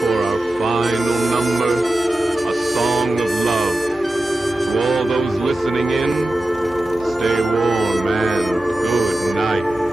for our final number, a song of love. To all those listening in, stay warm and good night.